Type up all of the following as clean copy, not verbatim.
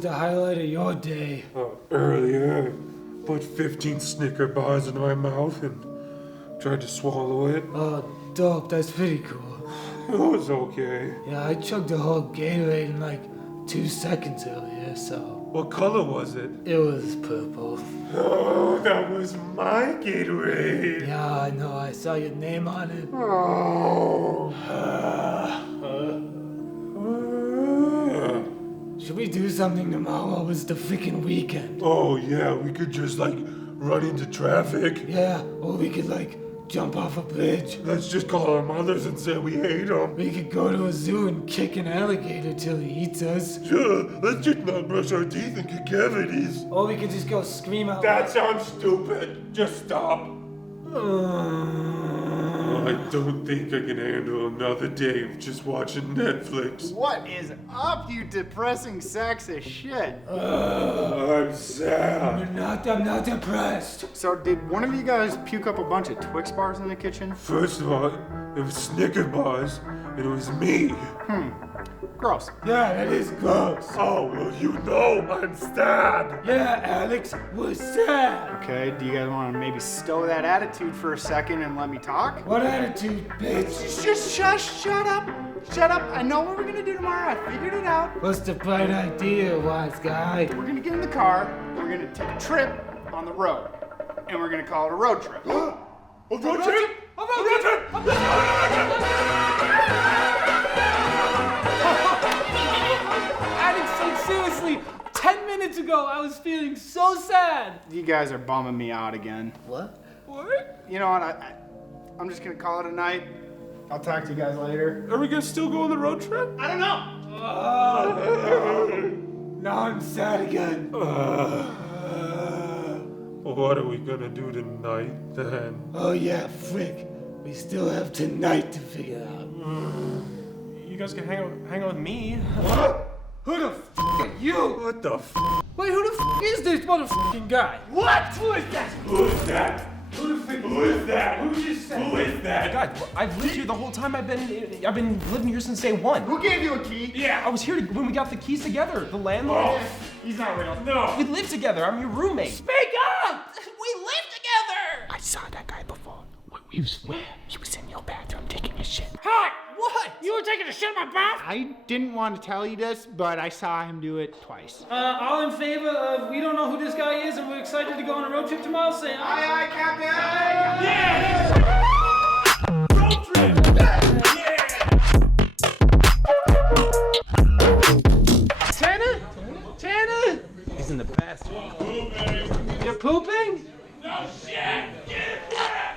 was the highlight of your day? Earlier, put 15 Snicker bars in my mouth and tried to swallow it. Oh, dope, that's pretty cool. It was okay. Yeah, I chugged a whole Gatorade in like 2 seconds earlier, so... What color was it? It was purple. Oh, that was my Gatorade. Yeah, I know, I saw your name on it. Oh. Should we do something tomorrow? It's the freaking weekend. Oh, yeah, we could just, like, run into traffic. Yeah, or we could, like, jump off a bridge. Let's just call our mothers and say we hate them. We could go to a zoo and kick an alligator till he eats us. Sure, let's just not brush our teeth and get cavities. Or we could just go scream out. That sounds stupid. Just stop. I don't think I can handle another day of just watching Netflix. What is up, you depressing sacks of shit? I'm sad. I'm not depressed. So did one of you guys puke up a bunch of Twix bars in the kitchen? First of all, it was Snicker bars, and it was me. Gross. Yeah, that is gross. Oh, well, you know I'm sad. Yeah, Alex, we're sad. Okay, do you guys want to maybe stow that attitude for a second and let me talk? What attitude, bitch? Just shut up. Shut up. I know what we're gonna do tomorrow. I figured it out. What's the bright idea, wise guy? We're gonna get in the car, we're gonna take a trip on the road. And we're gonna call it a road trip. A road trip? A road trip? Alex, like, seriously, 10 minutes ago I was feeling so sad. You guys are bumming me out again. What? You know what? I'm just gonna call it a night. I'll talk to you guys later. Are we gonna still go on the road trip? I don't know. Now I'm sad again. What are we gonna do tonight then? Oh yeah, frick. We still have tonight to figure out. You guys can hang out with me. Who the f are you? What the f? Wait, who the f is this motherfucking guy? What? Who is that? Who is that? Who is that? Who just said? Who is that? God, I've lived here the whole time. I've been living here since day one. Who gave you a key? Yeah, I was here when we got the keys together. The landlord. He's not real. No. We live together. I'm your roommate. Speak up! We live together! I saw that guy before. He was where? He was in your bathroom taking a shit. Hi! What? You were taking a shit in my bath? I didn't want to tell you this, but I saw him do it twice. All in favor of we don't know who this guy is and we're excited to go on a road trip tomorrow, say aye. Aye, Captain! Yeah! Road trip! Yeah! Tanner? He's in the bathroom. You're pooping? No shit! Get back!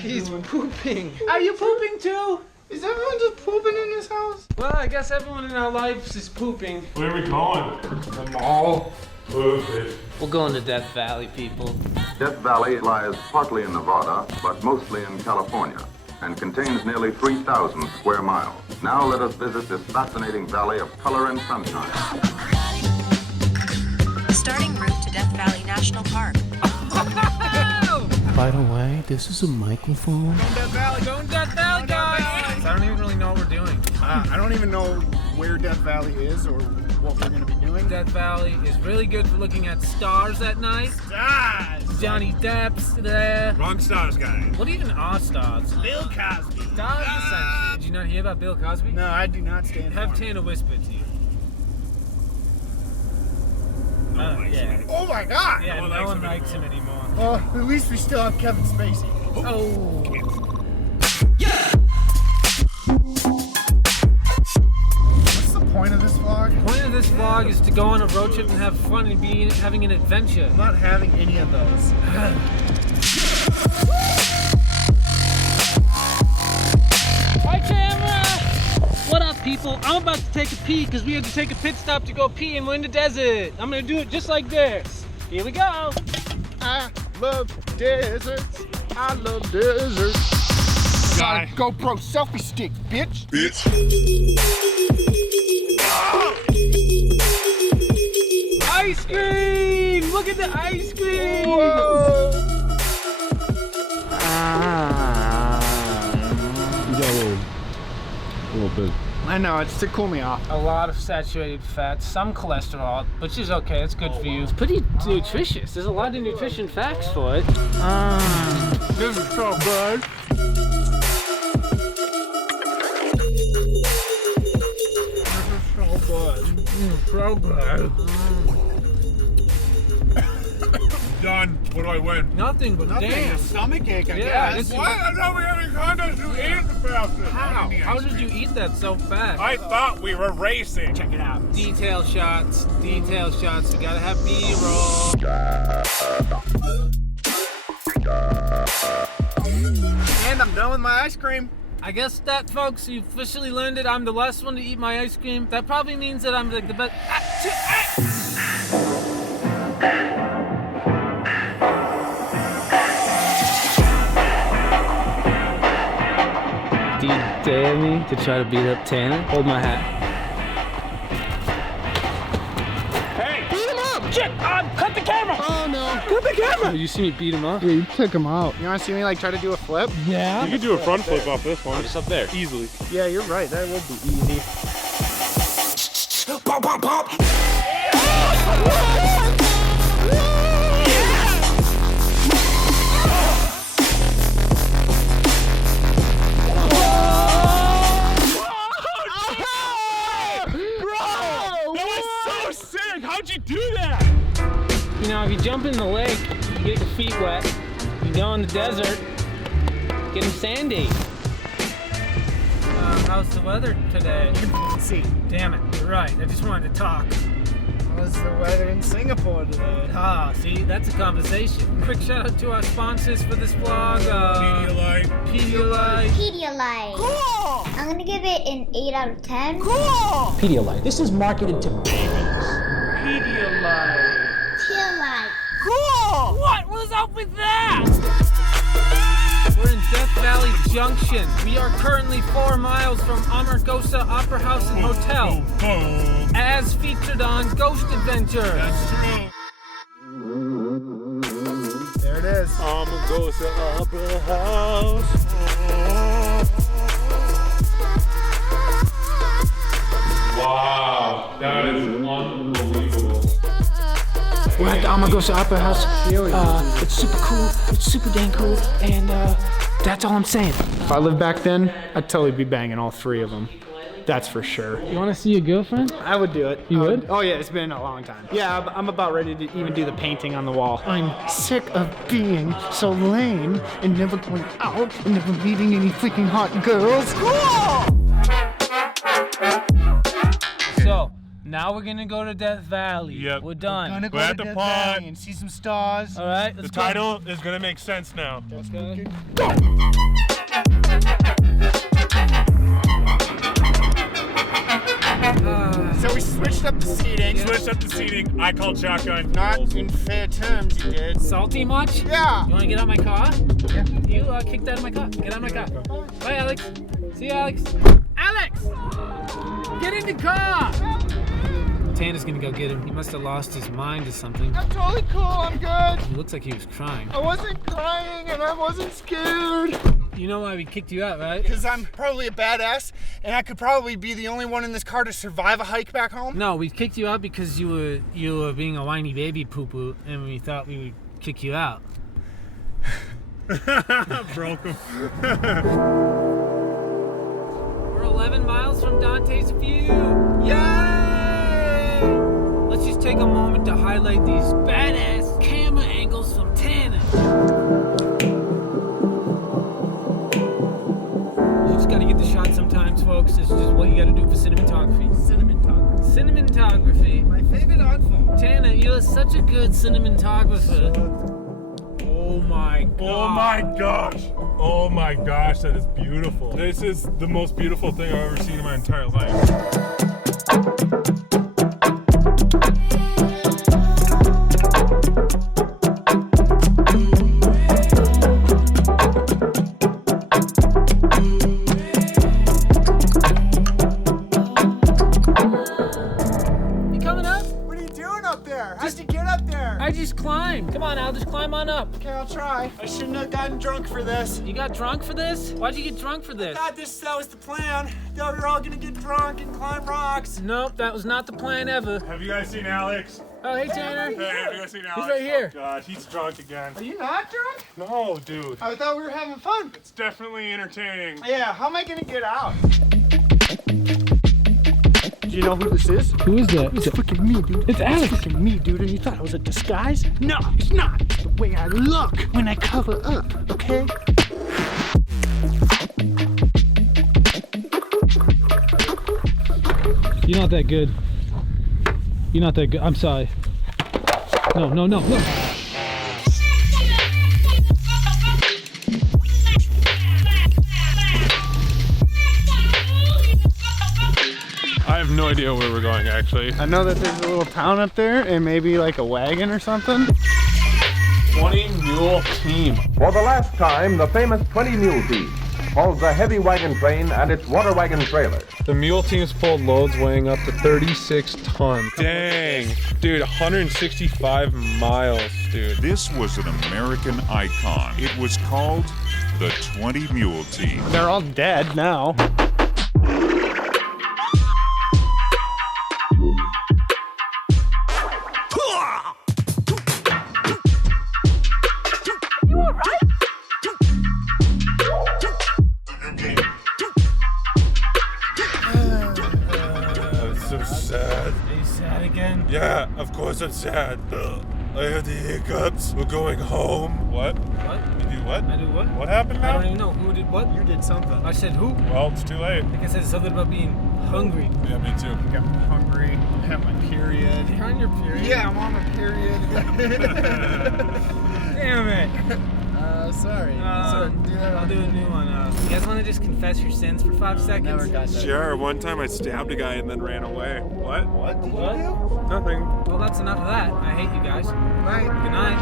He's pooping. Are you pooping too? Is everyone just pooping in this house? Well, I guess everyone in our lives is pooping. Where are we going? The mall. Perfect. We're going to Death Valley, people. Death Valley lies partly in Nevada, but mostly in California, and contains nearly 3,000 square miles. Now let us visit this fascinating valley of color and sunshine. Starting route to Death Valley National Park. By the way, this is a microphone. Death Valley, guys! I don't even really know what we're doing. I don't even know where Death Valley is or what we're going to be doing. Death Valley is really good for looking at stars at night. Stars! Johnny Depp's there. Wrong stars, guy. What even are stars? Bill Cosby. Stars essentially. Did you not hear about Bill Cosby? No, I do not stand Have for it. Tanner whisper to you. Yeah. Oh my God! Yeah, no one likes him anymore. Well, at least we still have Kevin Spacey. Oh. What's the point of this vlog? The point of this vlog is to go on a road trip and have fun and be having an adventure. I'm not having any of those. Hi, camera! What up, people? I'm about to take a pee because we had to take a pit stop to go pee and we're in the desert. I'm gonna do it just like this. Here we go. I love deserts. I love deserts. Got a GoPro selfie stick, bitch. Ice cream! Look at the ice cream! You got a little bit. I know, it's to cool me off. A lot of saturated fats, some cholesterol, which is okay, it's good for you. It's pretty nutritious. There's a lot of nutrition facts for it. This is so good. So good. Done. What do I win? Nothing but damn. A stomach ache, I Yeah, guess. this- What? I thought we had a contest who ate the fastest. How did you eat that so fast? I thought we were racing. Check it out. Detail shots, detail shots. We gotta have B-roll. And I'm done with my ice cream. I guess that, folks, you officially learned it. I'm the last one to eat my ice cream. That probably means that I'm like the best. Do you dare me to try to beat up Tanner? Hold my hat. Hey! Beat him up! Shit! Cut the camera! Oh no. Cut the camera! You see me beat him up? Yeah, you took him out. You wanna see me like try to do a flip? Yeah. You could do a front flip off this one. Just up there. Easily. Yeah, you're right. That would be easy. Pop, pop, pop. How'd you do that? You know, if you jump in the lake, you get your feet wet. You go in the desert, get them sandy. How's the weather today? See, Damn it, you're right. I just wanted to talk. how's the weather in Singapore today? Ah, see, that's a conversation. Quick shout out to our sponsors for this vlog. Pedialyte. Pedialyte. Cool! I'm gonna give it an 8 out of 10. Cool! Pedialyte. This is marketed to Pedialyte. Pedialyte. Cool! What was up with that? We're in Death Valley Junction. We are currently 4 miles from Amargosa Opera House and Hotel, as featured on Ghost Adventure. That's true. There it is. Amargosa Opera House. Wow, that is unbelievable. We're at the Amargosa Opera House. It's super cool. It's super dang cool. And that's all I'm saying. If I lived back then, I'd totally be banging all 3 of them. That's for sure. You want to see your girlfriend? I would do it. You would? Oh yeah, it's been a long time. Yeah, I'm about ready to even do the painting on the wall. I'm sick of being so lame and never going out and never meeting any freaking hot girls. So, now we're gonna go to Death Valley. Yep. We're done. Gonna go We're to at the Death pod. Valley and see some stars. All right, The let's go. title is gonna make sense now. Let's go. So we switched up the seating. Switch up the seating. I called shotgun. Not in fair terms, you did. Salty much? Yeah. You wanna get out of my car? Yeah. You kicked out of my car. Get out of my car. Bye, Alex. See you, Alex. Alex! Get in the car! Tanner's gonna go get him. He must have lost his mind or something. I'm totally cool. I'm good. He looks like he was crying. I wasn't crying and I wasn't scared. You know why we kicked you out, right? Because I'm probably a badass and I could probably be the only one in this car to survive a hike back home. No, we kicked you out because you were being a whiny baby poo-poo, and we thought we would kick you out. Broke him. We're 11 miles from Dante's View. Yay! Let's just take a moment to highlight these badass camera angles from Tanner. You just gotta get the shot sometimes, folks. It's just what you gotta do for cinematography. Cinematography. My favorite art form. Tanner, you're such a good cinematographer. Oh my god. Oh my gosh. Oh my gosh, that is beautiful. This is the most beautiful thing I've ever seen in my entire life. You coming up? What are you doing up there? How'd you get up there? I just climbed. Come on, Al, just climb on up. Okay, I'll try. I shouldn't have gotten drunk for this. You got drunk for this? Why'd you get drunk for this? God, that was the plan. Thought we were all gonna get drunk and climb rocks. Nope, that was not the plan ever. Have you guys seen Alex? Oh, hey, Tanner. Hey, have you guys seen Alex? He's right here. Oh, God, he's drunk again. Are you not drunk? No, dude. I thought we were having fun. It's definitely entertaining. Yeah, how am I gonna get out? Do you know who this is? Who is that? It's freaking me, dude. It's Alex. It's freaking me, dude. And you thought it was a disguise? No, it's not. It's the way I look when I cover up, okay? You're not that good. You're not that good. I'm sorry. No. I have no idea where we're going, actually. I know that there's a little town up there and maybe like a wagon or something. 20 mule team. For the last time, the famous 20 mule team hauls the heavy wagon train and its water wagon trailer. The mule teams pulled loads weighing up to 36 tons. Dang. Dude, 165 miles, dude. This was an American icon. It was called the 20 Mule Team. They're all dead now. So sad. Are you sad again? Yeah, of course I'm sad. I had the hiccups. We're going home. What? What? You do what? I do what? What happened I now? don't even know. Who did what? You did something. I said who? Well, it's too late. I think I said something about being hungry. Yeah, me too. I'm hungry. I'm having my period. You're on your period? Yeah, I'm on my period. Damn it. Sorry. I'll do a new one. You guys want to just confess your sins for 5 seconds? Never got that. Sure, one time I stabbed a guy and then ran away. What? What did you What? do? Nothing. Well, that's enough of that. I hate you guys. Right. Good night.